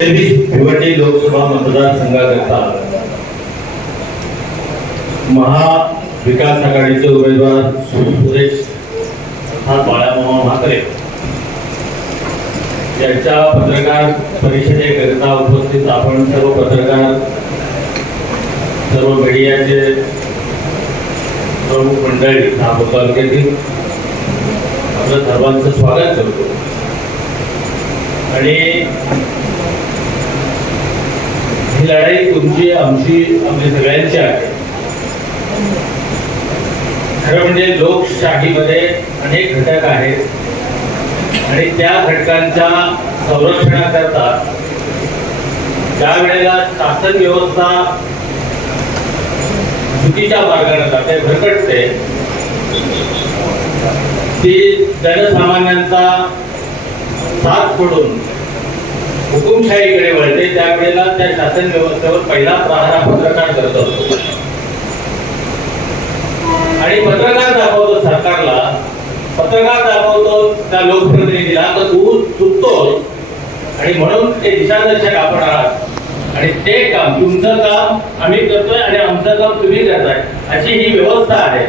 भिवंडी लोकसभा मतदारसंघाकरता महाविकास आघाडीचे उमेदवार सुरेश अर्थात बाळामामा म्हात्रे यांच्या पत्रकार परिषदेकरिता उपस्थित आपण सर्व पत्रकार, सर्व मीडियाचे प्रमुख मंडळी नागपूर तालुक्यातील आपलं सर्वांचं स्वागत करतो. आणि ही लढाई तुमची, आमची, आपली सगळ्यांची आहे. खरं म्हणजे लोकशाहीमध्ये अनेक घटक आहेत आणि त्या घटकांच्या संरक्षणाकरता ज्या वेळेला शासन व्यवस्था चुकीच्या मार्गाने जाते, भरकटते, ती जनसामान्यांचा साथ सोडून हुकुमशाहीकडे वळते, त्यावेळेला त्या शासन व्यवस्थेवर पहिला प्रहार पत्रकार करत असतो. आणि पत्रकार दाखवतो सरकारला, पत्रकार दाखवतो त्या लोकप्रतिनिधीला तर तू चुकतोस आणि म्हणून ते दिशादर्शक आपण आहात आणि ते काम, तुमचं काम आम्ही करतोय आणि आमचं काम तुम्ही करताय, अशी ही व्यवस्था आहे.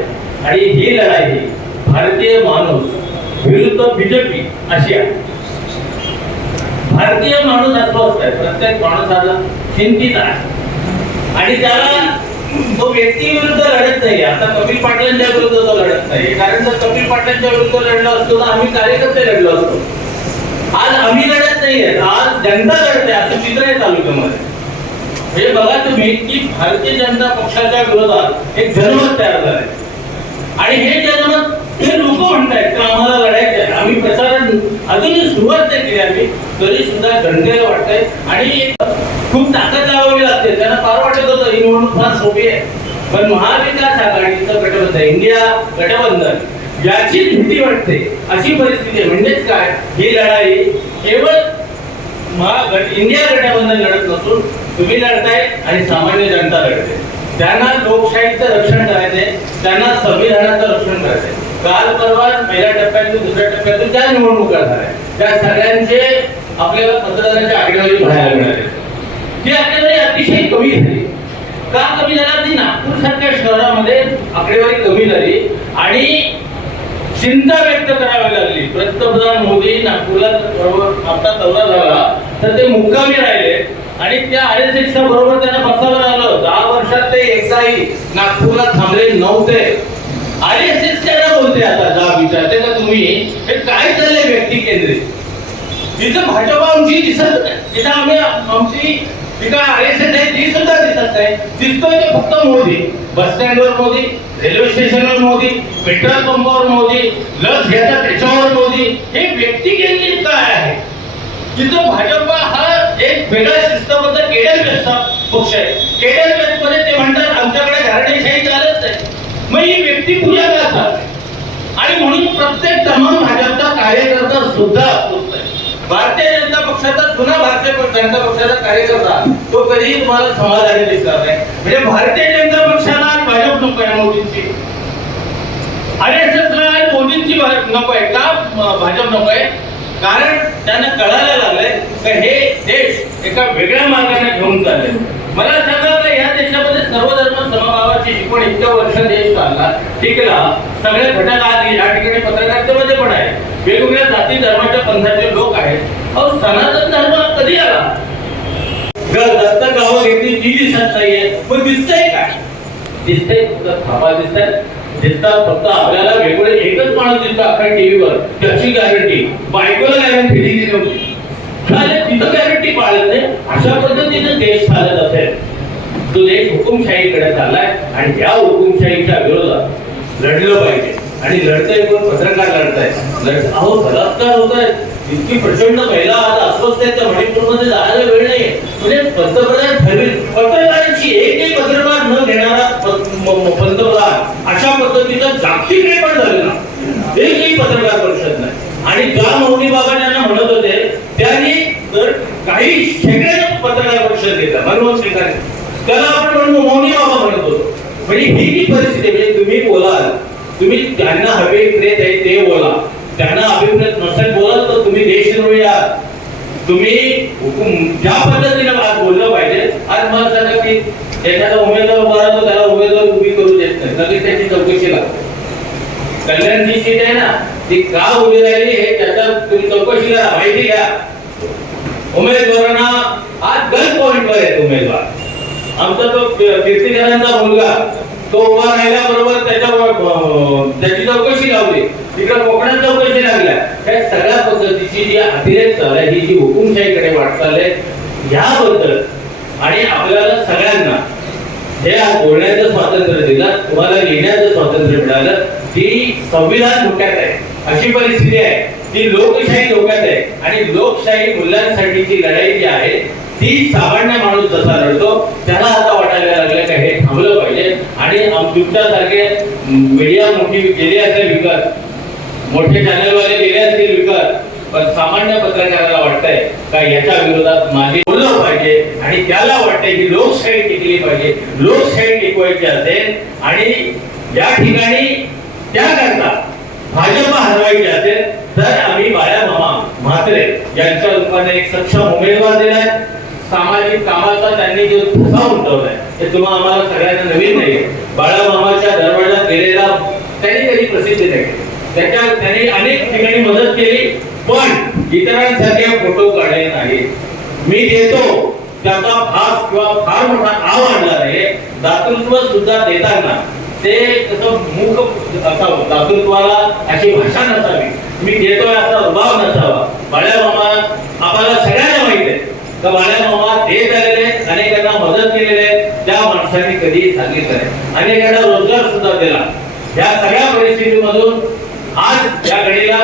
आणि ही लढाई ही भारतीय माणूस विरुद्ध बीजेपी अशी आहे. भारतीय माणूस अस्वस्थ आहे, प्रत्येक माणसाला चिंतित आहे आणि त्याला तो व्यक्ती विरुद्ध लढत नाही. आता कपिल पाटलांच्या विरुद्ध तो लढत नाही, कारण जर कपिल पाटलांच्या विरुद्ध लढलो असतो तर आम्ही कार्यकर्ते लढलो असतो. आज आम्ही लढत नाहीये, आज जनता लढते, असं चित्र आहे तालुक्यामध्ये. हे बघा तुम्ही की भारतीय जनता पक्षाच्या विरोधात एक जनमत तयार झालंय आणि हे जनमत हे लोक म्हणतायत की आम्हाला लढायचं आहे. आम्ही प्रचारात अजूनही सुरुवात नाही केली आम्ही, तरी सुद्धा जनतेला वाटतंय आणि खूप ताकद लावावी लागते. त्यांना फार वाटत होतं ही निवडणूक फार सोपी आहे, पण महाविकास आघाडीचं गठबंधन, इंडिया गठबंधन, याचीच भीती वाटते. अशी परिस्थिती आहे. म्हणजेच काय, ही लढाई केवळ इंडिया गठबंधन लढत नसून तुम्ही लढताय आणि सामान्य जनता लढते. त्यांना लोकशाहीचं रक्षण करायचंय, त्यांना संविधानाचं रक्षण करायचंय. काल परवा पहिल्या टप्प्यातून दुसऱ्या टप्प्यातून ज्या निवडणुका झाल्या त्या सगळ्यांचे आपल्याला मतदानाची आकडेवारी पाहायला मिळाली. ती आकडेवारी अतिशय कमी झाली. का कमी झाला? ती नागपूर सारख्या शहरामध्ये आकडेवारी कमी झाली आणि चिंता व्यक्त करावी लागली. पंतप्रधान मोदी नागपूरला आपला दौरा झाला तर ते मुक्कामी राहिले आणि त्या आरएसएसच्या बरोबर त्यांना बसावं लागलं. 10 वर्षात ते एकदाही नागपूरला थांबले नव्हते. आरएसएस त्यांना बोलते आता जा विचारते का तुम्ही हे काय चाललंय व्यक्ती केंद्रित. जिथं भाजपा आमची दिसत नाही, जिथं आम्ही आमची जी काय आरएसएस आहे ती सुद्धा दिसत नाही. दिसतोय ते फक्त मोदी. बस स्टँडवर मोदी, रेल्वे स्टेशनवर मोदी, पेट्रोल पंपावर मोदी, लस घ्यायचा त्याच्यावर मोदी. हे व्यक्ती केंद्रित काय आहे? तिथं भाजपा हा एक वेगळ्या शिस्तबद्ध केडर व्यस्त पक्ष आहे. केडर व्यस्त मध्ये ते म्हणतात आमच्याकडे घराणेशाही चालत नाही. मग ही व्यक्ती पूजा करतात आणि म्हणून प्रत्येक तमाम भाजपचा कार्यकर्ता सुद्धा असतोच नाही. भारतीय जनता पक्षाचा, जुना भारतीय जनता पक्षाचा कार्यकर्ता तो कधीही तुम्हाला समाधानी दिसणार नाही. म्हणजे भारतीय जनता पक्षाला भाजप नको आहे मोदींची, आरएसएसला मोदींची नको आहे. का भाजप नको आहे? कारण त्यांना कळायला लागलंय की हे देश एका वेगळ्या मार्गाने घेऊन चालले. मला सांगा का या देशामध्ये सर्व धर्म समभावाची शिकवण इतक्या वर्ष देश चालला, टिकला, सगळे घटक आज या ठिकाणी पत्रकारितेमध्ये पण आहे, वेगवेगळ्या जाती धर्माच्या पंथाचे लोक आहेत. अहो सनातन धर्म कधी आला? दत्तक गावं घेतली ती दिसत नाहीये, पण दिसतंय काय? दिसतंय फक्त थापा दिसतात. दिसतात फक्त आपल्याला वेगवेगळे एकच माणूस दिसतो अख्ख्या टीव्हीवर, त्याची गॅरंटी, बायकोला गॅरंटी दिली नव्हती. तिथं गॅरंटी पाळत नाही. अशा पद्धतीने देश चालत असेल तो देश हुकुमशाहीकडे चाललाय आणि या हुकुमशाहीच्या विरोधात लढलं पाहिजे. आणि लढतंय कोण? पत्रकार लढताय. अहो बलात्कार होत आहे, इतकी प्रचंड महिला आज अस्वस्थ आहेत, त्या मणिपूरमध्ये जायला वेळ नाही. म्हणजे पंतप्रधान ठरवेल, पत्रकारांची एकही पत्रकार न घेणारा पंतप्रधान अशा पद्धतीचं जागतिक रेकॉर्ड झालं ना, एकही पत्रकार परिषद नाही. आणि ज्या मौनी बाबा यांना म्हणत होते त्यांनी तर काही शेकड्या पत्रकार परिषद घेतला, मनमोहन सिंगांनी, त्याला आपण मौनी बाबा म्हणत होतो. म्हणजे ही परिस्थिती. म्हणजे तुम्ही बोलाल, तुम्ही त्यांना अभिप्रेत आहे ते बोला, त्यांना अभिप्रेत नसेल बोलाल तर तुम्ही देशद्रोही आहात. तुम्ही ज्या पद्धतीने आज बोललं पाहिजे. आज मला सांगा की एखादा उमेदवार उभा राहतो त्याला उमेदवार उभी करू देत नाही, लगेच त्याची चौकशी लागते. कल्याणची सीट आहे ना ती का उभी राहिली हे त्याचा तुम्ही चौकशी करा, माहिती घ्या. उमेदवारांना आज गन पॉइंटवर आहेत उमेदवार. आमचा तो कीर्तिकरांचा मुलगा तो उभा राहिल्याबरोबर त्याची चौकशी लावली, तिकडे कोकणात चौकशी लागल्या. त्या सगळ्या पद्धतीची जी अतिरेक चालू आहे, ही जी हुकुमशाहीकडे वाटचाल आहे, याबद्दल आणि आपल्याला सगळ्यांना हे आज बोलण्याचं स्वातंत्र्य दिलं, तुम्हाला लिहिण्याचं स्वातंत्र्य मिळालं, ती संविधान धोक्यात आहे अशी परिस्थिती आहे, ती लोकशाही धोक्यात आहे. आणि लोकशाही मूल्यांसाठीची लढाई जी आहे ती सामान्य माणूस जसा लढतो त्याला आता वाटायला लागलं का हे थांबलं पाहिजे. आणि तुमच्यासारखे मीडिया मोठी गेली असेल विकत, मोठे चॅनलवाले गेले असतील विकत, पण सामान्य पत्रकाराला वाटतंय का याच्या विरोधात माझे बोललं पाहिजे आणि त्याला वाटतंय की लोकशाही टिकली पाहिजे. लोकशाही टिकवायची असेल आणि या ठिकाणी त्याकरता भाजपा हरवायची असेल तर आम्ही बाळामामा म्हात्रे यांच्या रूपाने एक सक्षम उमेदवार दिलाय. सामाजिक कामाचा त्यांनी जो ठसा उमटवलाय ते तुम्हा आम्हाला सगळ्यांना नवीन नाही. बाळामामाच्या दरवाजात गेलेला त्यांनी कधी प्रसिद्धी नाही, त्यांनी अनेक ठिकाणी मदत केली, पण इतरांसारखे फोटो काढले नाही. मी देतो त्याचा भाग किंवा फार मोठा आव आणला नाही. दातृत्व सुद्धा देताना ते कसं मूक असावं, दातृत्वाला अशी भाषा नसावी, मी देतोय असा उभाव नसावा. बाळामामा आम्हाला सगळ्यांना माहित आहे का बाळामामा देत आलेले, अनेकांना मदत केलेली आहे, त्या माणसांनी कधी सांगितलं नाही, अनेकांना रोजगार सुद्धा दिला. या सगळ्या परिस्थितीमधून आज या घडीला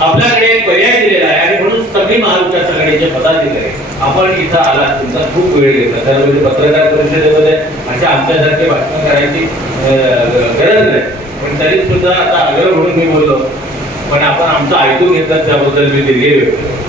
आपल्याकडे एक पर्याय दिलेला आहे आणि म्हणून सगळी महाविकास आघाडीचे पदाधिकारी आपण इथं आला, तुमचा खूप वेळ घेतला. त्यामुळे पत्रकार परिषदेमध्ये अशा आमच्यासारखे भाषण करायची गरज नाही, पण तरी सुद्धा आता आग्रह म्हणून मी बोललो, पण आपण आमचं ऐकून घेतलं त्याबद्दल मी दिलगिरी व्यक्त करतो.